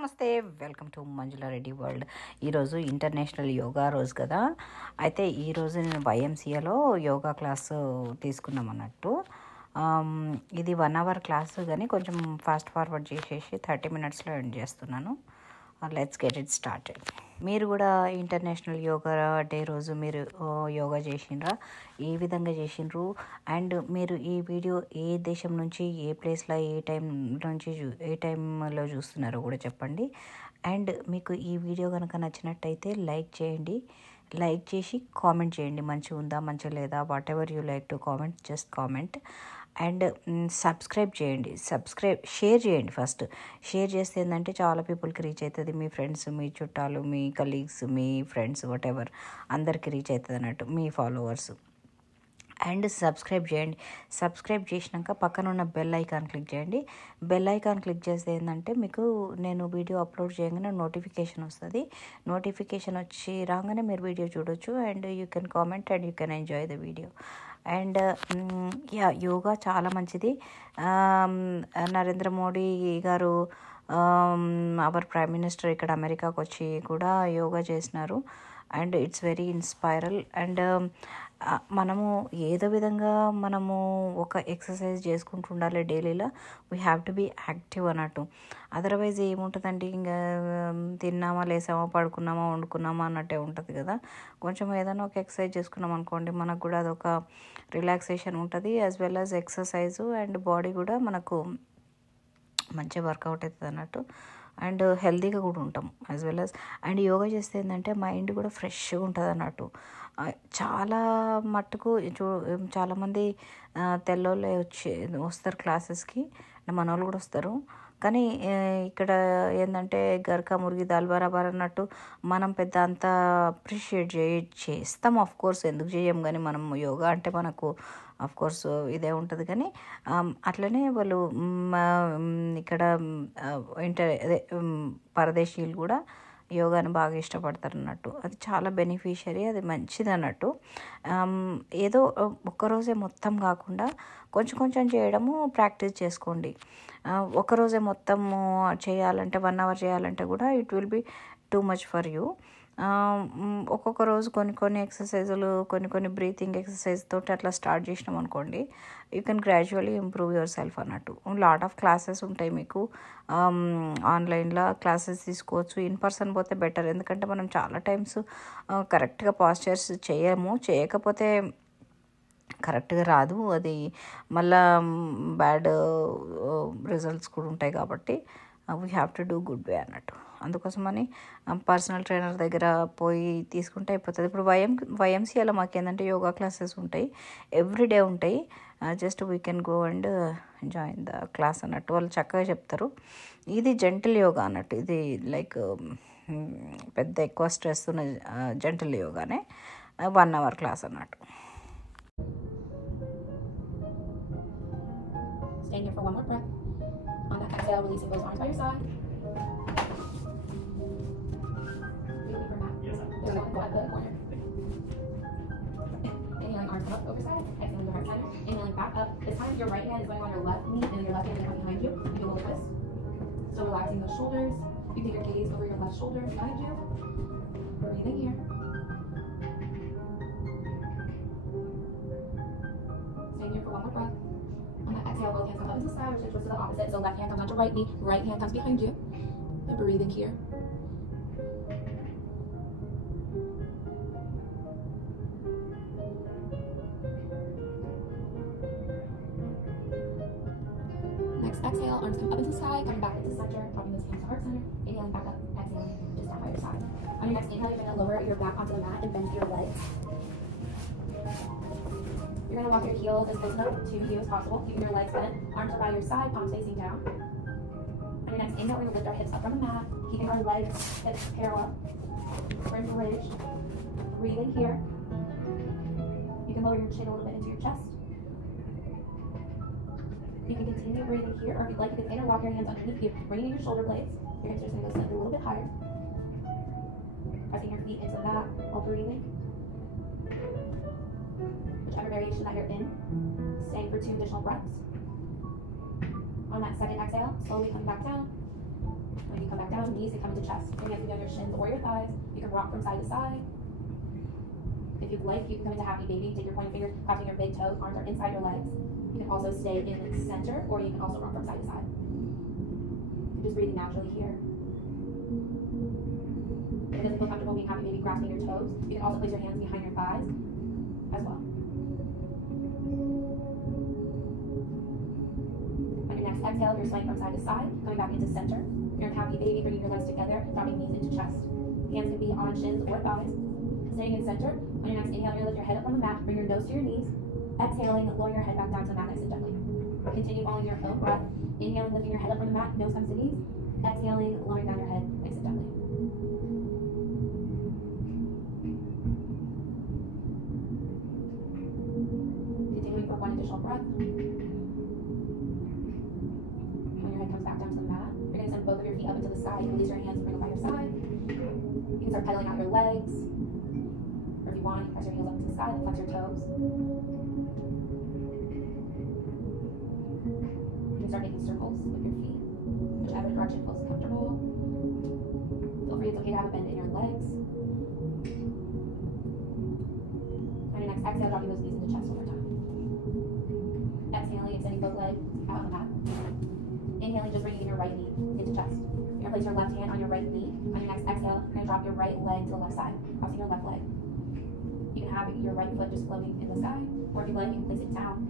నమస్తే, welcome to Manjula Reddy world. ఈరోజు international yoga రోజు కదా. అయితే ఈరోజు నేను వైఎంసీఏలో యోగా క్లాసు తీసుకున్నాం అన్నట్టు. ఇది 1 అవర్ క్లాసు, కానీ కొంచెం ఫాస్ట్ ఫార్వర్డ్ చేసేసి 30 మినిట్స్లో ఎండ్ చేస్తున్నాను. Let's get it started. మీరు కూడా ఇంటర్నేషనల్ యోగా డే రోజు మీరు యోగా చేసిండ్రా? ఏ విధంగా చేసిండ్రు? అండ్ మీరు ఈ వీడియో ఏ దేశం నుంచి, ఏ ప్లేస్లో, ఏ టైం నుంచి, ఏ టైంలో చూస్తున్నారో కూడా చెప్పండి. అండ్ మీకు ఈ వీడియో కనుక నచ్చినట్టయితే లైక్ చేయండి. లైక్ చేసి కామెంట్ చేయండి, మంచిగా ఉందా మంచిగా లేదా, what ever you like to comment, just comment. And subscribe చేయండి, షేర్ చేయండి. ఫస్ట్ షేర్ చేస్తే ఏంటంటే చాలా పీపుల్కి రీచ్ అవుతుంది. మీ ఫ్రెండ్స్, మీ చుట్టాలు, మీ కలీగ్స్, మీ ఫ్రెండ్స్, వాట్ ఎవర్ అందరికి రీచ్ అవుతుంది అన్నట్టు, మీ ఫాలోవర్స్. అండ్ సబ్స్క్రైబ్ చేయండి. సబ్స్క్రైబ్ చేసినాక పక్కన ఉన్న బెల్ ఐకాన్ క్లిక్ చేయండి. బెల్ ఐకాన్ క్లిక్ చేస్తే ఏంటంటే మీకు నేను వీడియో అప్లోడ్ చేయగానే నోటిఫికేషన్ వస్తుంది. నోటిఫికేషన్ వచ్చి రాగానే మీరు వీడియో చూడొచ్చు. And you can comment and you can enjoy the video. And yoga చాలా మంచిది. నరేంద్ర మోడీ గారు, అవర్ ప్రైమ్ మినిస్టర్ ఇక్కడ అమెరికాకు వచ్చి కూడా యోగా చేసినారు. And it's very inspirational. And మనము ఏదో విధంగా మనము ఒక ఎక్సర్సైజ్ చేసుకుంటూ ఉండాలి డైలీలో. We have to be active అన్నట్టు. అదర్వైజ్ ఏముంటుందండి, ఇంకా తిన్నామా, లేసామా, పడుకున్నామా, వండుకున్నామా అన్నట్టే ఉంటుంది కదా. కొంచెం ఏదైనా ఒక ఎక్సర్సైజ్ చేసుకున్నాం అనుకోండి, మనకు కూడా అదొక రిలాక్సేషన్ ఉంటుంది, as well as exercise. And body కూడా మనకు మంచిగా వర్కౌట్ అవుతుంది అన్నట్టు. అండ్ హెల్తీగా కూడా ఉంటాం as well as. And yoga చేస్తే ఏంటంటే మైండ్ కూడా ఫ్రెష్గా ఉంటుంది అన్నట్టు. చాలా మట్టుకు చాలామంది తెల్లోళ్ళే వస్తారు క్లాసెస్కి, మన వాళ్ళు కూడా వస్తారు. కానీ ఇక్కడ ఏంటంటే గర్కా మురిగి దాల్ బరాబర్ అన్నట్టు మనం పెద్ద అంత అప్రిషియేట్ చేస్తాం. ఆఫ్ కోర్స్ ఎందుకు చేయం, కానీ మనం యోగా అంటే మనకు ఆఫ్ కోర్స్ ఇదే ఉంటుంది. కానీ అట్లనే వాళ్ళు ఇక్కడ అదే పరదేశీయులు కూడా యోగాని బాగా ఇష్టపడతారు అన్నట్టు. అది చాలా బెనిఫిషియరీ, అది మంచిది అన్నట్టు. ఏదో ఒక్కరోజే మొత్తం కాకుండా కొంచెం కొంచెం చేయడము ప్రాక్టీస్ చేసుకోండి. ఒకరోజే మొత్తము చేయాలంటే 1 అవర్ చేయాలంటే కూడా it will be too much for you. ఒక్కొక్క రోజు కొన్ని ఎక్సర్సైజులు, కొన్ని బ్రీతింగ్ ఎక్సర్సైజ్ తోటి అట్లా స్టార్ట్ చేసినాం అనుకోండి, you can gradually improve your self అన్నట్టు. లాట్ ఆఫ్ క్లాసెస్ ఉంటాయి మీకు. ఆన్లైన్లో క్లాసెస్ తీసుకోవచ్చు. ఇన్ పర్సన్ పోతే బెటర్, ఎందుకంటే మనం చాలా టైమ్స్ కరెక్ట్గా పాస్చర్స్ చేయకపోతే కరెక్ట్గా రాదు, అది మళ్ళా బ్యాడ్ రిజల్ట్స్ కూడా ఉంటాయి. కాబట్టి we have to do good way అన్నట్టు. అందుకోసమని పర్సనల్ ట్రైనర్ దగ్గర పోయి తీసుకుంటే అయిపోతుంది. ఇప్పుడు వైఎంసీఏలో మాకు ఏంటంటే యోగా క్లాసెస్ ఉంటాయి, ఎవ్రీడే ఉంటాయి. Just we can go and join the class అన్నట్టు. వాళ్ళు చక్కగా చెప్తారు. ఇది జెంటిల్ యోగా అన్నట్టు. ఇది లైక్ పెద్ద ఎక్కువ స్ట్రెస్ ఉన్న జెంటిల్ యోగానే. 1 అవర్ క్లాస్ అన్నట్టు. Staying here for one more breath. On that exhale, releasing those arms by your side. Really for that. Yes, there's one go at the corner. Inhaling, arms up over side. Exhaling to heart center. Inhaling back up. This time your right hand is going on your left knee and your left hand is going behind you. You do a little twist. So relaxing those shoulders. You take your gaze over your left shoulder behind you. Breathing here. Staying here for one more breath. On that exhale, both hands come up to the side, or twist to the opposite. So left hand comes onto right knee, right hand comes behind you. And breathing here. Next exhale, arms come up into the sky, coming back into center, dropping those hands to heart center. Inhaling back up, exhaling just down by your side. On your next inhale, you're going to lower your back onto the mat and bend your legs. You're going to walk your heels as close enough to you as possible, keeping your legs bent. Arms are by your side, palms facing down. On your next inhale, we're going to lift our hips up from the mat, keeping our legs hips parallel. We're in bridge. Breathing here. You can lower your chin a little bit into your chest. You can continue breathing here, or if you'd like, you can interlock your hands underneath you, bringing your shoulder blades. Your hips are just going to go slightly a little bit higher. Pressing your feet into the mat while breathing. Whichever variation that you're in, staying for 2 additional breaths. On that second exhale, slowly come back down. When you come back down, your knees and come into chest. Your hands can be on your shins or your thighs. You can rock from side to side. If you'd like, you can come into happy baby. Take your pointer finger, crossing your big toes. Arms are inside your legs. You can also stay in the center, or you can also rock from side to side. You're just breathing naturally here. If it doesn't feel comfortable being happy baby, grasping your toes, you can also place your hands behind your thighs as well. On your next exhale, you're swaying from side to side, coming back into center. You're in happy baby, bringing your legs together, dropping knees into chest. Hands can be on shins or thighs. Staying in center. On your next inhale, you're going to lift your head up from the mat, bring your nose to your knees. Exhaling, lower your head back down to the mat nice and gently. Continue following your own breath. Inhaling, lifting your head up from the mat, nose comes to knees. Exhaling, lowering down your head nice and gently. Continuing for one additional breath. When your head comes back down to the mat, you're going to send both of your feet up into the sky. You release your hands and bring them by your side. You can start pedaling out your legs. Or if you want, you press your heels up to the sky and flex your toes. You can start making circles with your feet, whichever direction feels comfortable. Feel free, it's okay to have a bend in your legs. On your next exhale, dropping those knees into chest one more time. Exhaling, extending both legs out on the mat. Inhaling, just bringing your right knee into chest. You're going to place your left hand on your right knee. On your next exhale, you're going to drop your right leg to the left side, crossing your left leg. You can have your right foot just floating in the sky, or if you like, you can place it down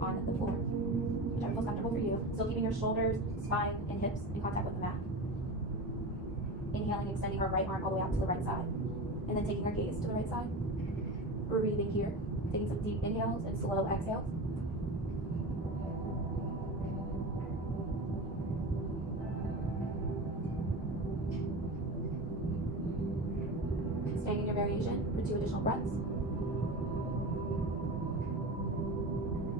on the floor. Whichever feels comfortable for you. Still keeping your shoulders, spine, and hips in contact with the mat. Inhaling, extending our right arm all the way out to the right side. And then taking our gaze to the right side. Breathing here. Taking some deep inhales and slow exhales. Staying in your variation for 2 additional breaths.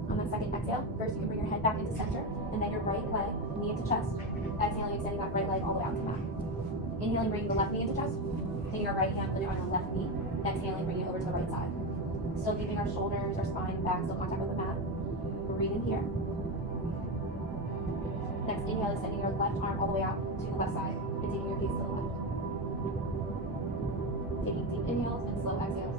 On that second exhale, first you can bring your head back into center, and then your right leg, knee into chest. Exhaling, extending that right leg all the way out to the mat. Inhaling, bringing the left knee into chest. Taking your right hand, putting it on your left knee. Exhaling, bringing it over to the right side. Still keeping our shoulders, our spine back, still contact with the mat. Breathing here. Next inhale, extending your left arm all the way out to the left side, and taking your gaze to the left. Taking deep inhales and slow exhales.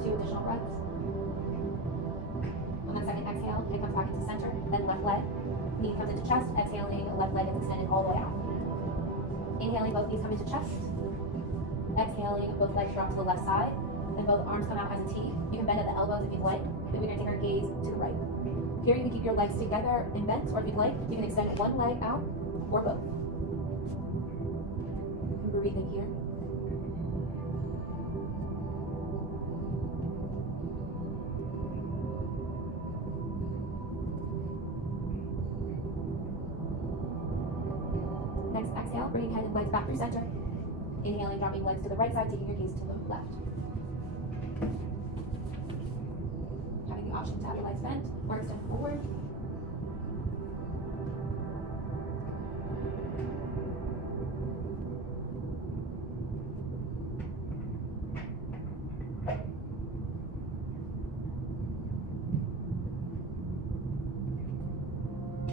Two additional breaths. On that second exhale, it comes back into center, then left leg. Knee comes into chest, exhaling, left leg is extended all the way out. Inhaling, both knees come into chest. Exhaling, both legs drop to the left side. And both arms come out as a T. You can bend at the elbows if you'd like. Then we're going to take our gaze to the right. Here you can keep your legs together and bent, or if you'd like, you can extend one leg out, or both. Breathing here. Next exhale, bringing head and legs back through center. Inhaling, dropping legs to the right side, taking your gaze to the left. Having the option to have your legs bent or extend forward.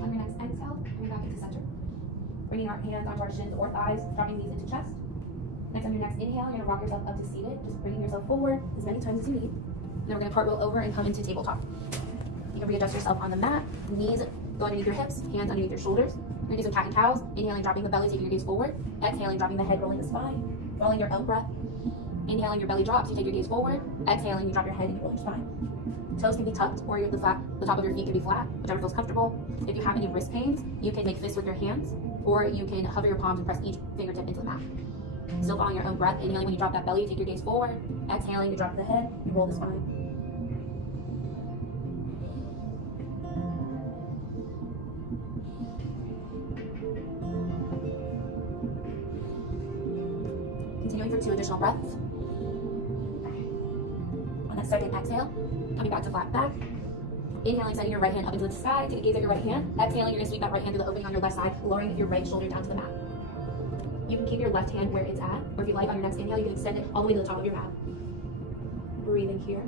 On your next exhale, coming back into center. Bringing our hands onto our shins or thighs, dropping these into chest. Next, on your next inhale, you're going to rock yourself up to seated, just bringing yourself forward as many times as you need. Then we're going to cartwheel over and come into tabletop. You can readjust yourself on the mat, knees go underneath your hips, hands underneath your shoulders. We're going to do some cat and cows. Inhaling, dropping the belly, taking your gaze forward. Exhaling, dropping the head, rolling the spine. Following your own breath. Inhaling, your belly drops, you take your gaze forward. Exhaling, you drop your head and you roll your spine. Toes can be tucked, or the top of your feet can be flat, whichever feels comfortable. If you have any wrist pains, you can make fists with your hands, or you can hover your palms and press each fingertip into the mat. Still following your own breath. Inhaling, when you drop that belly, you take your gaze forward. Exhaling, you drop the head, you roll the spine. Continuing for 2 additional breaths. On that second exhale, coming back to flat back. Inhaling, sending your right hand up into the sky. Take a gaze at your right hand. Exhaling, you're going to sweep that right hand to the opening on your left side, lowering your right shoulder down to the mat. You can keep your left hand where it's at, or if you like, on your next inhale, you can extend it all the way to the top of your mat. Breathing here.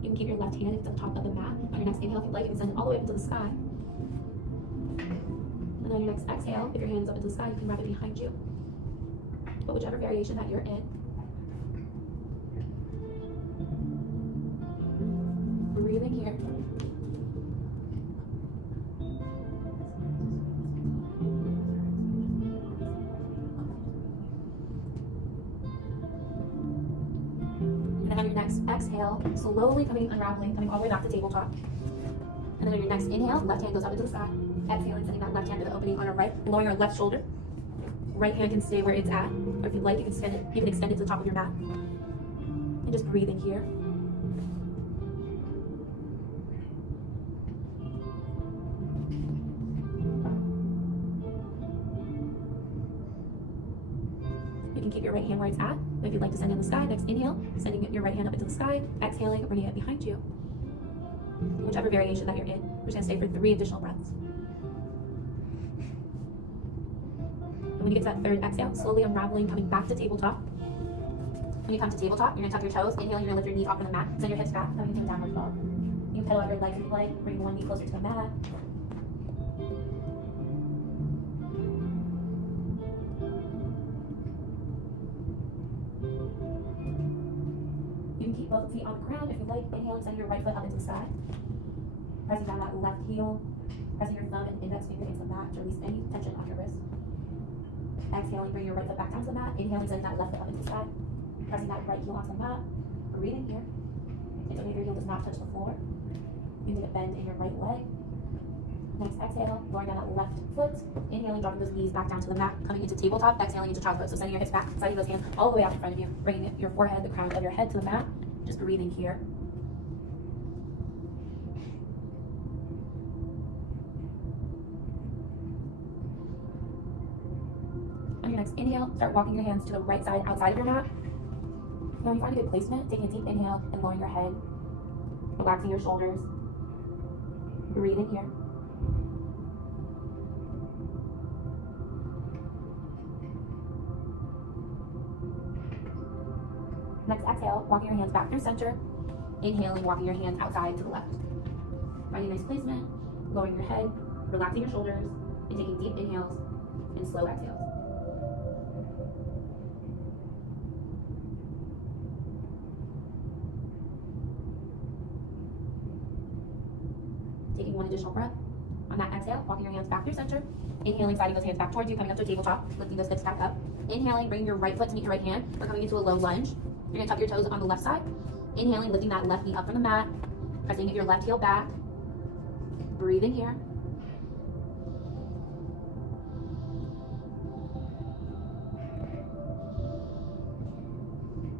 You can keep your left hand at the top of the mat. On your next inhale, if you'd like, you can send it all the way up into the sky. And on your next exhale, if your hand is up into the sky, you can wrap it behind you. But whichever variation that you're in, breathing here. And then on your next exhale, slowly unraveling, coming all the way back to tabletop. And then on your next inhale, left hand goes up into the sky. Exhaling, sending that left hand to the opening on your right, and lowering your left shoulder. Right hand can stay where it's at, or if you'd like, you can extend it to the top of your mat. And just breathing here. You can keep your right hand where it's at. If you'd like to send it in the sky, next inhale, sending your right hand up into the sky, exhaling, bringing it behind you. Whichever variation that you're in, we're just gonna stay for 3 additional breaths. And when you get to that third exhale, slowly unraveling, coming back to tabletop. When you come to tabletop, you're gonna tuck your toes. Inhale, you're gonna lift your knees off of the mat. Send your hips back, coming into a downward dog. You can pedal out your legs if you like. Bring one knee closer to the mat. You can keep both feet on the ground if you like. Inhale and send your right foot up into the sky. Pressing down that left heel. Pressing your thumb and index finger into the mat to release any tension on your wrist. Exhaling, bring your right foot back down to the mat. Inhaling, sending that left foot up into the sky. Pressing that right heel onto the mat. Breathing here. It's okay if your heel does not touch the floor. You need a bend in your right leg. Next exhale, lowering down that left foot. Inhaling, dropping those knees back down to the mat, coming into tabletop. Exhaling into child's pose. So sending your hips back, sliding those hands all the way out in front of you, bringing your forehead, the crown of your head to the mat. Just breathing here. On your next inhale, start walking your hands to the right side outside of your mat. Now, when you find a good placement, taking a deep inhale and lowering your head, relaxing your shoulders, breathing here. Next exhale, walking your hands back through center, inhaling, walking your hands outside to the left. Finding a nice placement, lowering your head, relaxing your shoulders, and taking deep inhales and slow exhales. Taking one additional breath. On that exhale, walking your hands back through center. Inhaling, sliding those hands back towards you, coming up to a tabletop, lifting those hips back up. Inhaling, bringing your right foot to meet your right hand. We're coming into a low lunge. You're gonna tuck your toes on the left side. Inhaling, lifting that left knee up from the mat. Pressing your left heel back. Breathing here.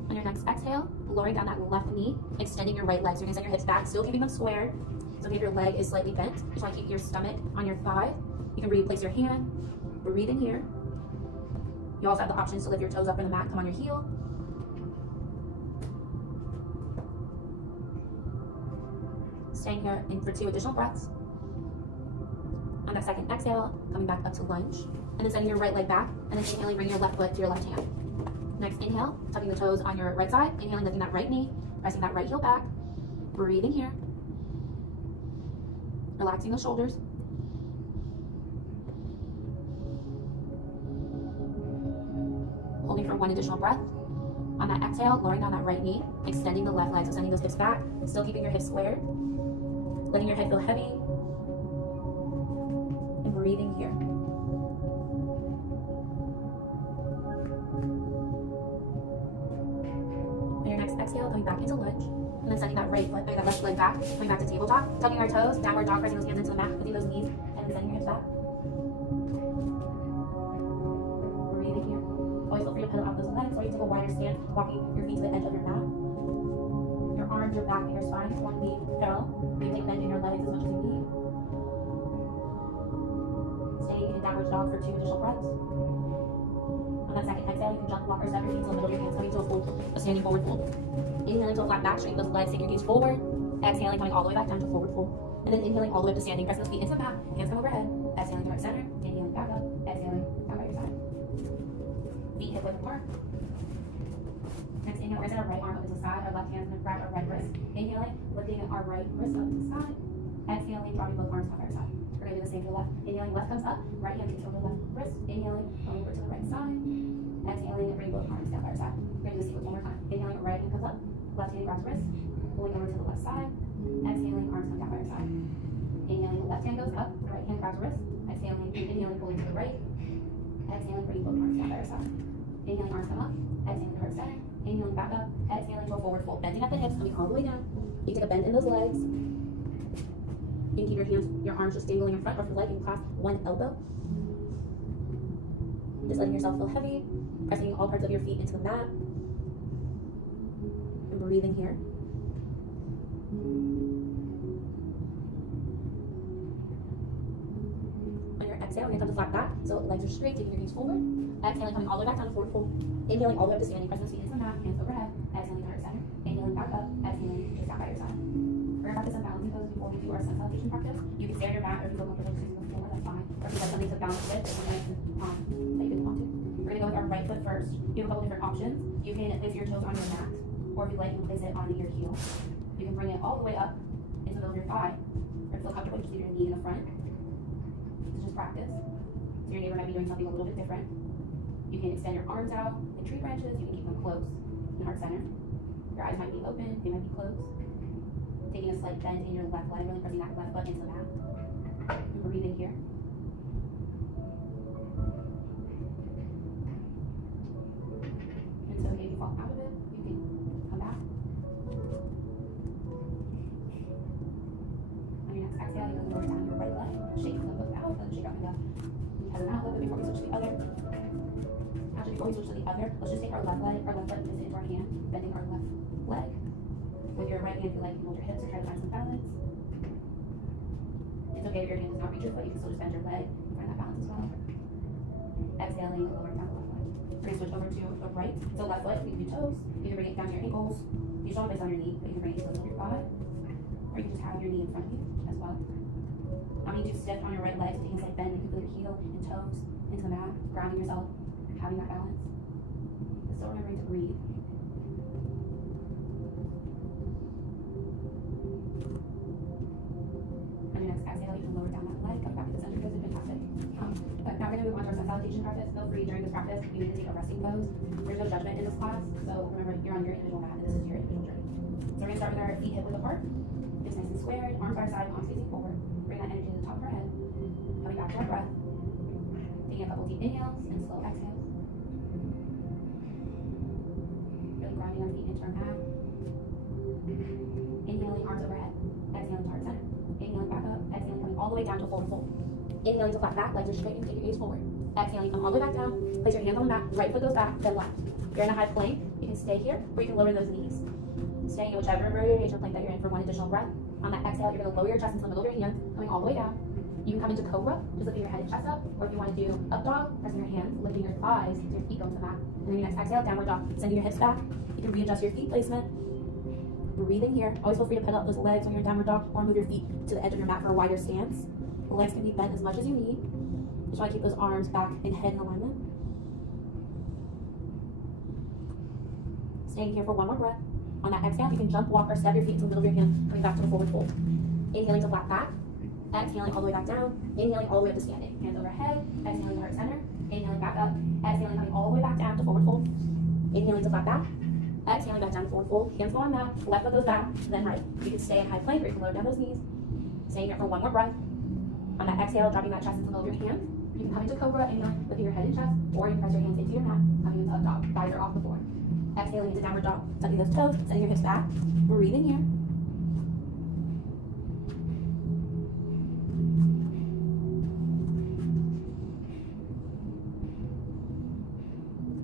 On your next exhale, lowering down that left knee, extending your right leg. So you're gonna send your hips back, still keeping them squared. So if your leg is slightly bent, you just wanna keep your stomach on your thigh. You can replace your hand, breathing here. You also have the options to lift your toes up from the mat, come on your heel. Staying here in for 2 additional breaths. On that second exhale, coming back up to lunge. And then sending your right leg back, and then inhaling, bringing your left foot to your left hand. Next inhale, tucking the toes on your right side, inhaling, lifting that right knee, pressing that right heel back, breathing here. Relaxing the shoulders. Holding for 1 additional breath. On that exhale, lowering down that right knee, extending the left leg, so sending those hips back, still keeping your hips squared. Letting your head feel heavy. And breathing here. On your next exhale, coming back into lunge. And then sending that that left leg back, coming back to tabletop, tucking our toes, downward dog, pressing those hands into the mat, lifting those knees, and then sending your hips back. Breathing here. Always feel free to pedal out those legs, or you take a wider stand, walking your feet to the edge of your mat. Your arms, your back, and your spine won't be parallel. You can take bend in your legs as much as you need. Staying in a downward dog for 2 additional breaths. On that second exhale, you can jump, walk, or step your feet to the middle of your hands, coming to a standing forward fold. Inhaling to a flat back, straighten those legs, take your gaze forward. Exhaling, coming all the way back down to a forward fold. And then inhaling all the way up to standing, pressing those feet into the mat, hands come overhead. Exhaling to right center. 4. Next, inhale, raise our right arm up to the side. Our left hand's going to grab our right wrist. Inhaling, lifting our right wrist up to the side. Exhaling, dropping both arms off our side. We're going to do the same to the left. Inhaling, left comes up. Right hand takes over the left wrist. Inhaling, going over to the right side. Exhaling, and bring both arms down by our side. We're going to do the sequence one more time. Inhaling, right hand comes up. Left hand grabs wrist. Pulling over to the left side. Exhaling, arms come down by our side. Inhaling, left hand goes up. Right hand grabs wrist. Exhaling, inhaling, pulling to the right. Exhaling, bringing both arms down by our side. Inhaling, arms come up. Exhaling to heart center. Inhaling, back up. Exhaling to a forward fold. Bending at the hips, coming all the way down. You take a bend in those legs. You can keep your hands, your arms just dangling in front, or if you like, you can clasp one elbow. Just letting yourself feel heavy, pressing all parts of your feet into the mat. And breathing here. On your exhale, we're going to come to flat back. So legs are straight, taking your knees forward. Exhaling, coming all the way back down to forward fold. Inhaling all the way up to standing, pressing the feet into the mat, hands overhead. Exhaling to heart center. Inhaling back up. Exhaling, just down by your side. We're going to practice some balancing poses before we do our sun salutation practice. You can stay on your mat, or if you feel comfortable just using the floor, that's fine. Or if you like something to balance with, there's something that you can want to. We're going to go with our right foot first. You have a couple different options. You can place your toes on your mat, or if you like, you can place it on your heel. You can bring it all the way up into the middle of your thigh, or if you feel comfortable, just leave your knee in the front. This is just practice. So your neighbor might be doing something a little bit different. You can extend your arms out like tree branches. You can keep them close in heart center. Your eyes might be open, they might be closed. Taking a slight bend in your left leg, really pressing that left foot into the mat. And breathing here. And so if you fall out of it, you can come back. On your next exhale, you can lower down your right leg, shake the foot out, and shake up and down. You have an out a little bit before we switch to the other. Actually, before we switch to the other, let's just take our left leg, our left foot, and place it into our hand, bending our left leg. With your right hand, if you like, you hold your hips or try to find some balance. It's okay if your hand does not reach your foot, you can still just bend your leg and find that balance as well. Exhaling, lowering down the left leg. We're going to switch over to the right. So left foot, you can do toes. You can bring it down to your ankles. You just want to place it on your knee, but you can bring it to the middle of your thigh. Or you can just have your knee in front of you as well. I'm going to do stiff on your right leg, so taking a slight bend, you can put your heel and toes into the mat, grounding yourself, having that balance. But still remembering to breathe. On your next exhale, you can lower down that leg, come back to the center, good, fantastic. But now we're going to move on to our sun salutation practice. Feel free during this practice, you need to take a resting pose. There's no judgment in this class, so remember, you're on your individual mat, and this is your individual journey. So we're going to start with our feet hip width apart. It's nice and squared, arms by our side, palms facing forward. Bring that energy to the top of our head. Coming back to our breath. Taking a couple deep inhales and slow exhales. Really grounding our feet into our mat. Inhaling, arms overhead. Exhaling to heart center. Inhaling back up. Exhaling, coming all the way down to a forward fold. Inhaling to flat back, legs are straight, and take your gaze forward. Exhaling, come all the way back down. Place your hands on the mat. Right foot goes back, then left. If you're in a high plank, you can stay here, or you can lower those knees. Staying in whichever variation of plank that you're in for one additional breath. On that exhale, you're going to lower your chest into the middle of your hands, coming all the way down. You can come into cobra, just lifting your head and chest up, or if you want to do up dog, pressing your hands, lifting your thighs, so your feet go into the mat. And then your next exhale, downward dog, sending your hips back. You can readjust your feet placement. Breathing here. Always feel free to pedal up those legs when you're in downward dog, or move your feet to the edge of your mat for a wider stance. The legs can be bent as much as you need. Just want to keep those arms back and head in alignment. Staying here for one more breath. On that exhale, you can jump, walk, or step your feet to the middle of your hand, coming back to the forward fold. Inhaling to flat back. Exhaling all the way back down. Inhaling all the way up to standing. Hands overhead. Exhaling to heart center. Inhaling back up. Exhaling coming all the way back down to forward fold. Inhaling to flat back. Exhaling back down to forward fold. Hands go on mat. Left foot goes back, then right. You can stay in high plank, or you can lower down those knees. Staying here for one more breath. On that exhale, dropping that chest into the middle of your hands. You can come into cobra, inhaling, lifting your head and chest, or you can press your hands into your mat, coming into up dog. Thighs are off the floor. Exhaling into downward dog. Tucking those toes, sending your hips back. Breathing here.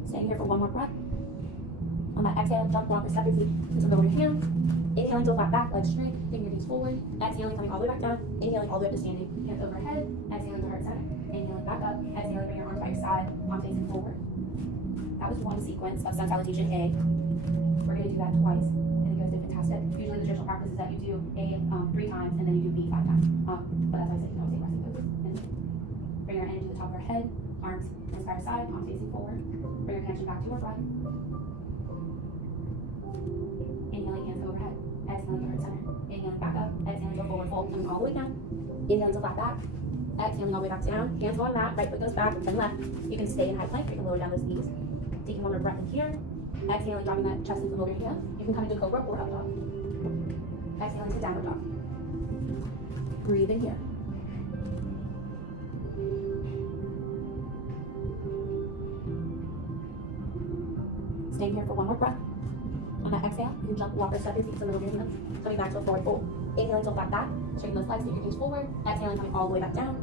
Staying here for one more breath. On that exhale, jump, walk, or step your feet into the middle of your hands. Inhaling to flat back, legs straight, taking your knees forward. Exhaling, coming all the way back down. Inhaling all the way up to standing. Hands overhead. Exhaling to heart center. Inhaling back up. Exhaling, bring your arms by your side. Palms facing forward. That was one sequence of sun salutation A. We're going to do that twice, and you guys did fantastic. Usually the traditional practice is that you do A 3 times, and then you do B 5 times. But as I said, you can always take resting poses. And bring our energy to the top of our head, arms, and by your side, palms facing forward. Bring your connection back to your breath. Inhaling, hands overhead. Exhaling to heart center. Inhaling back up. Exhaling to forward fold. Coming all the way down. Inhaling to flat back. Exhaling all the way back down. Hands on mat. Right foot goes back. Then left. You can stay in high plank. You can lower down those knees. Taking one more breath in here. Exhaling, dropping that chest into the middle of your hands. You can come into cobra or up dog. Exhaling to downward dog. Breathe in here. Staying here for one more breath. On that exhale, you can jump, walk, or step your feet to the middle of your hands. Coming back to a forward fold. Inhaling to flat back. Straighten those legs, take your knees forward. Exhaling, coming all the way back down.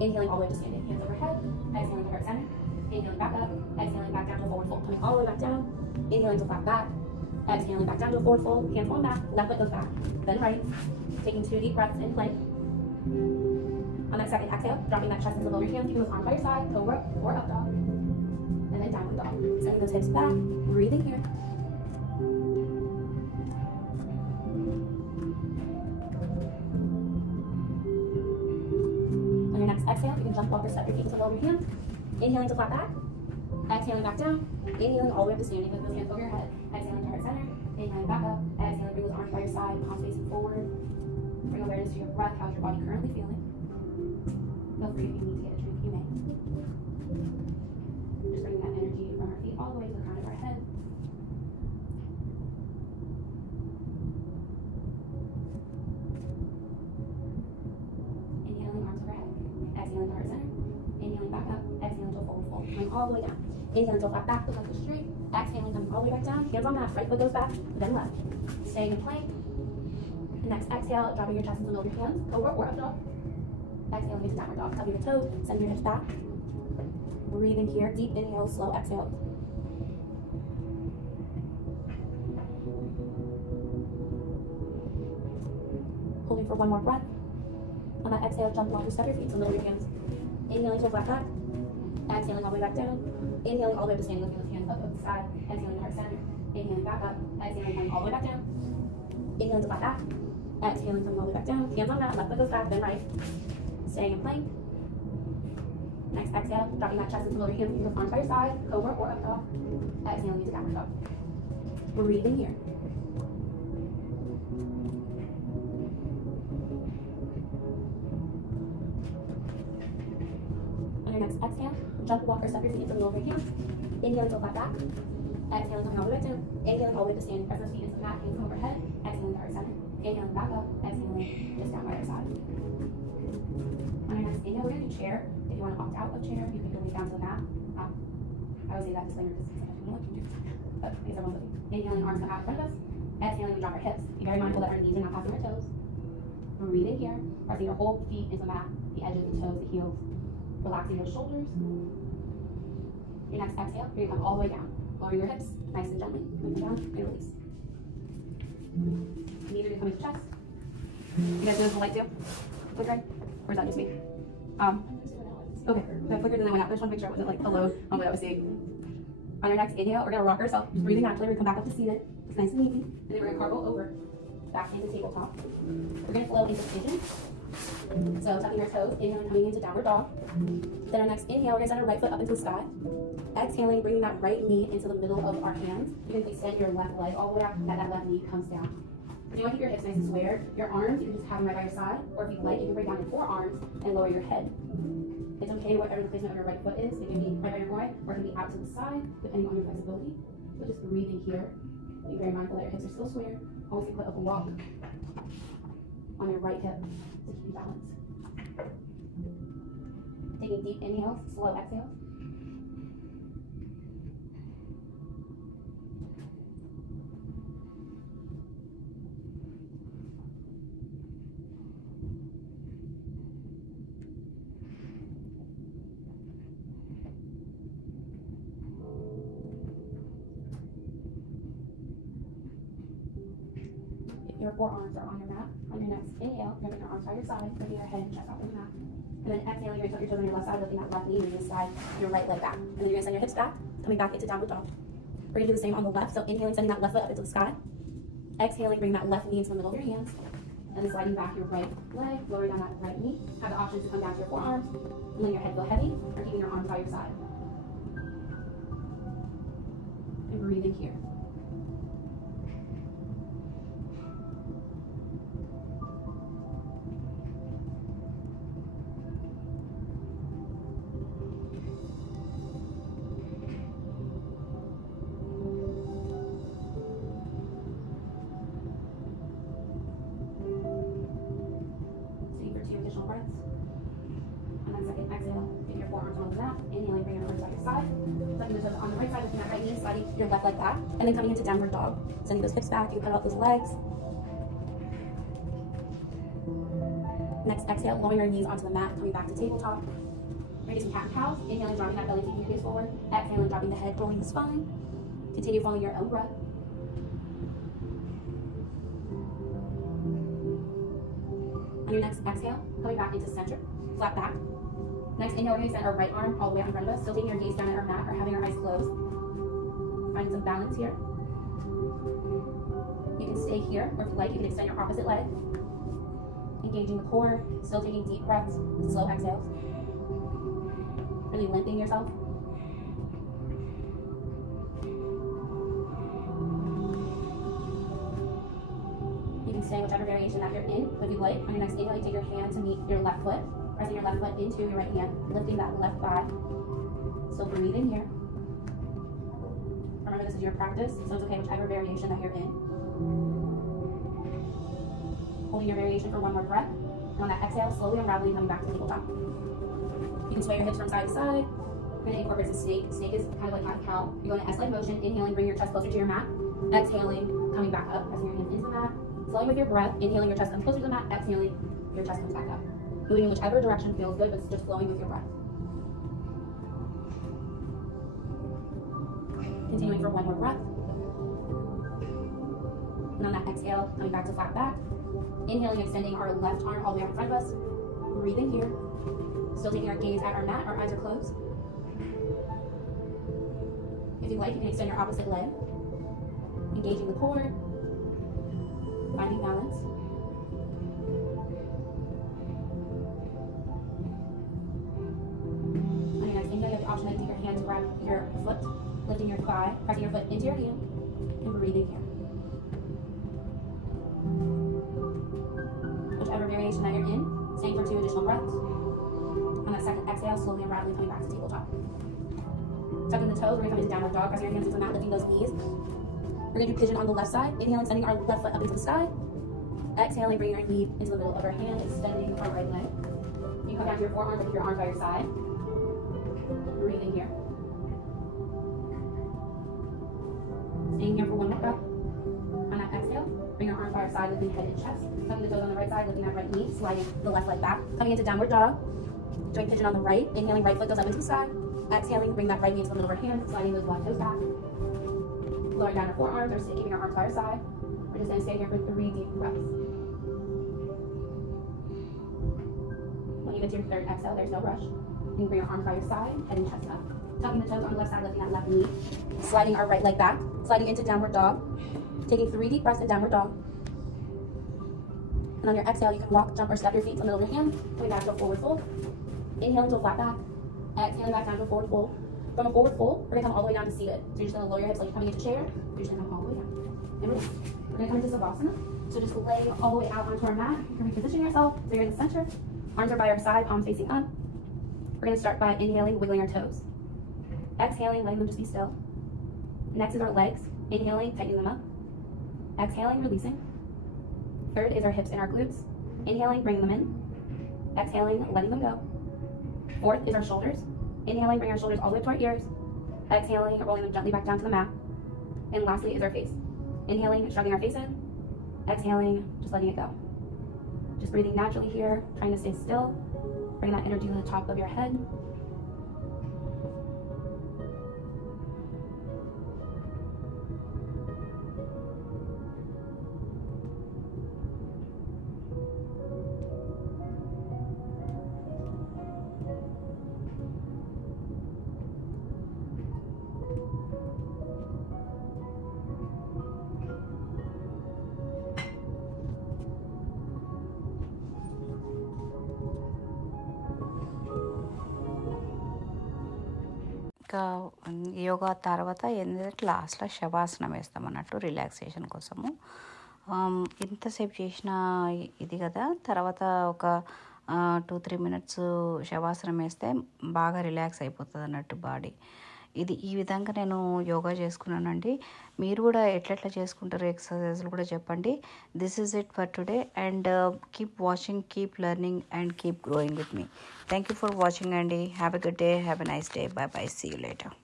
Inhaling all the way to standing. Hands overhead. Exhaling to heart center. Inhaling back up. Exhaling back down to a forward fold. Coming all the way back down. Inhaling to flat back. Exhaling back down to a forward fold. Hands on back. Left foot goes back. Then right. Taking 2 deep breaths in plank. On that second exhale, dropping that chest into the middle of your hands. Keeping those arms by your side. Cobra or up dog. And then downward dog. Sending those hips back. Breathing here. On your next exhale, you can jump, walk, or step your feet to the middle of your hands. Inhaling to flat back. Exhaling back down. Inhaling all the way up to standing with those hands over your head. Exhaling to heart center. Inhaling back up. Exhaling, bring those arms by your side, palms facing forward. Bring awareness to your breath. How's your body currently feeling? Feel free if you need to get a drink, you may. Just bringing that energy from our feet all the way to the crown of our head. Inhaling, arms overhead. Exhaling to heart center. Inhaling back up. Exhaling to a forward fold. Coming all the way down. Inhaling to a flat back, the legs are straight. Exhaling, coming all the way back down. Hands on mat. Right foot goes back, then left. Staying in plank. Next exhale, dropping your chest into the middle of your hands. Cobra or up dog. Exhaling into downward dog. Tuck your toes. Send your hips back. Breathing here. Deep inhale, slow exhale. Holding for one more breath. On that exhale, jump, walk, or step your feet to the middle of your hands. Inhaling to a flat back. Exhaling all the way back down. Inhaling all the way up to standing, lifting those hands up to the sky. Exhaling to heart center. Inhaling back up. Exhaling, coming all the way back down. Inhaling to flat back. Exhaling, coming all the way back down. Hands on mat, left foot goes back, then right. Staying in plank. Next exhale, dropping that chest into the middle of your hands, keep those arms by your side, cobra or up dog. Exhaling into downward dog. Breathing here. On your next exhale, jump, walk, or step your feet into the middle of your hands. Inhaling to a flat back. Exhaling, coming all the way back down. Inhaling all the way to standing. Press those feet into the mat, hands overhead. Exhaling to heart center. Inhaling back up. Exhaling just down by your side. On your next inhale, we're going to do chair. If you want to opt out of chair, you can go down to the mat. I would say that disclaimer because sometimes you know what you do. But these are ones that we inhaling, arms out in front of us. Exhaling, we drop our hips. Be very mindful that our knees are not passing our toes. Breathing here. Pressing your whole feet into the mat, the edges, the toes, the heels. Relaxing your shoulders. Your next exhale, you're going to come all the way down. Lower your hips, nice and gently. Bring them down and release. Knees are going to come to chest. You guys notice the light too? Flickering? Or is that just me? Okay, so I flickered and then went out. I just want to make sure it wasn't like alone on what I was seeing. On your next inhale, we're going to rock ourselves, just breathing naturally. We're going to come back up to seated, just nice and easy. And then we're going to cartwheel over, back into tabletop. We're going to flow into pigeon. So tucking our toes, inhaling, coming into downward dog. Then our next inhale, we're going to send our right foot up into the sky. Exhaling, bringing that right knee into the middle of our hands. You can extend your left leg all the way up, and that left knee comes down. If you want to keep your hips nice and square, your arms, you can just have them right by your side, or if you'd like, you can bring down your forearms and lower your head. It's okay whatever the placement of your right foot is. It can be right by your groin, or it can be out to the side, depending on your flexibility. But just breathing here. Be very mindful that your hips are still square. Always put a block on your right hip to keep you balanced. Taking deep inhales, slow exhales. Your forearms are on your mat. On your next inhale, you're going to bring your arms by your side, bringing your head and chest out from the mat. And then exhale, you're going to tuck your toes on your left side, lifting that left knee, moving the side, your right leg back. And then you're going to send your hips back, coming back into downward dog. We're going to do the same on the left. So inhaling, sending that left foot up into the sky. Exhaling, bring that left knee into the middle of your hands. and then sliding back your right leg, lower down that right knee. Have the option to come down to your forearms, and letting your head feel heavy, or keeping your arms by your side. And breathing here. Breaths. And then second exhale, take your forearms on the mat. Inhaling, bring your arms by your side. Tucking the toes on the right side, lifting that right knee, sliding your left leg back. And then coming into downward dog. Sending those hips back, you can put out those legs. Next exhale, lowering your knees onto the mat, coming back to tabletop. We're gonna do some cat and cows. Inhaling, dropping that belly, taking your gaze forward. Exhaling, dropping the head, rolling the spine. Continue following your own breath. On your next exhale, coming back into center, flat back. Next inhale, we're going to extend our right arm all the way out in front of us, still taking our gaze down at our mat or having our eyes closed. Finding some balance here. You can stay here, or if you like, you can extend your opposite leg. Engaging the core, still taking deep breaths, slow exhales. Really lengthening yourself. Stay whichever variation that you're in. If you like, on your next inhale, you take your hand to meet your left foot, pressing your left foot into your right hand, lifting that left thigh. Still breathing here. Remember, this is your practice, so it's okay whichever variation that you're in. Holding your variation for one more breath. And on that exhale, slowly unraveling, coming back to tabletop. You can sway your hips from side to side. We're going to incorporate some snake. Snake is kind of like cat and cow. You're going to S-like motion. Inhaling, bring your chest closer to your mat. Exhaling, coming back up, pressing your hands into the mat. Flowing with your breath, inhaling, your chest comes closer to the mat, exhaling, your chest comes back up. Moving in whichever direction feels good, but it's just flowing with your breath. Continuing for one more breath. And on that exhale, coming back to flat back. Inhaling, extending our left arm all the way out in front of us. Breathing here. Still taking our gaze at our mat, our eyes are closed. If you like, you can extend your opposite leg. Engaging the core. Finding balance. On your next inhale, you have the option to take your hand to grab your foot, lifting your thigh, pressing your foot into your hand, and breathing here. Whichever variation that you're in, staying for 2 additional breaths. On that second exhale, slowly unraveling, coming back to tabletop. Tucking the toes, we're going to come into downward dog, pressing your hands into the mat, lifting those knees. We're going to do pigeon on the left side. Inhaling, sending our left foot up into the sky. Exhaling, bringing our knee into the middle of our hand, extending our right leg. You come down to your forearms and keep your arms by your side. Breathing here. Staying here for one more breath. On that exhale, bring your arms by your side, lifting head and chest. Tucking the toes on the right side, lifting that right knee, sliding the left leg back. Coming into downward dog. Doing pigeon on the right. Inhaling, right foot goes up into the sky. Exhaling, bring that right knee into the middle of our hand, sliding those black toes back. Lowering down our forearms, or keeping our arms by our side. We're just going to stay here for 3 deep breaths. When you get to your third exhale, there's no rush. You can bring your arms by your side, head and chest up. Tucking the toes on the left side, lifting that left knee. Sliding our right leg back, sliding into downward dog. Taking 3 deep breaths in downward dog. And on your exhale, you can walk, jump, or step your feet to the middle of your hand. Coming back to a forward fold. Inhaling to a flat back. Exhaling back down to a forward fold. From a forward fold, we're going to come all the way down to seated. So you're just going to lower your hips like you're coming into chair. You're just going to come all the way down. And release. We're going to come into Savasana. So just lay all the way out onto our mat. You can reposition yourself so you're in the center. Arms are by our side, palms facing up. We're going to start by inhaling, wiggling our toes. Exhaling, letting them just be still. Next is our legs. Inhaling, tightening them up. Exhaling, releasing. Third is our hips and our glutes. Inhaling, bringing them in. Exhaling, letting them go. Fourth is our shoulders. Inhaling, bring our shoulders all the way to our ears. Exhaling, rolling them gently back down to the mat. And lastly is our face. Inhaling, shrugging our face in. Exhaling, just letting it go. Just breathing naturally here, trying to stay still. Bring that energy to the top of your head. ఇంకా యోగా తర్వాత ఏంటంటే లాస్ట్లో శవాసనం వేస్తాం అన్నట్టు relaxation కోసము. ఇంతసేపు చేసిన ఇది కదా, తర్వాత ఒక 2-3 మినిట్స్ శవాసనం వేస్తే బాగా రిలాక్స్ అయిపోతుంది అన్నట్టు బాడీ. ఈ విధంగా నేను యోగా చేసుకున్నానండి. మీరు కూడా ఎట్లెట్లా చేసుకుంటారు ఎక్సర్సైజ్లు కూడా చెప్పండి. This is it for today and keep watching, keep learning and keep growing with me. Thank you for watching అండి. Have a good day, have a nice day. Bye bye, see you later.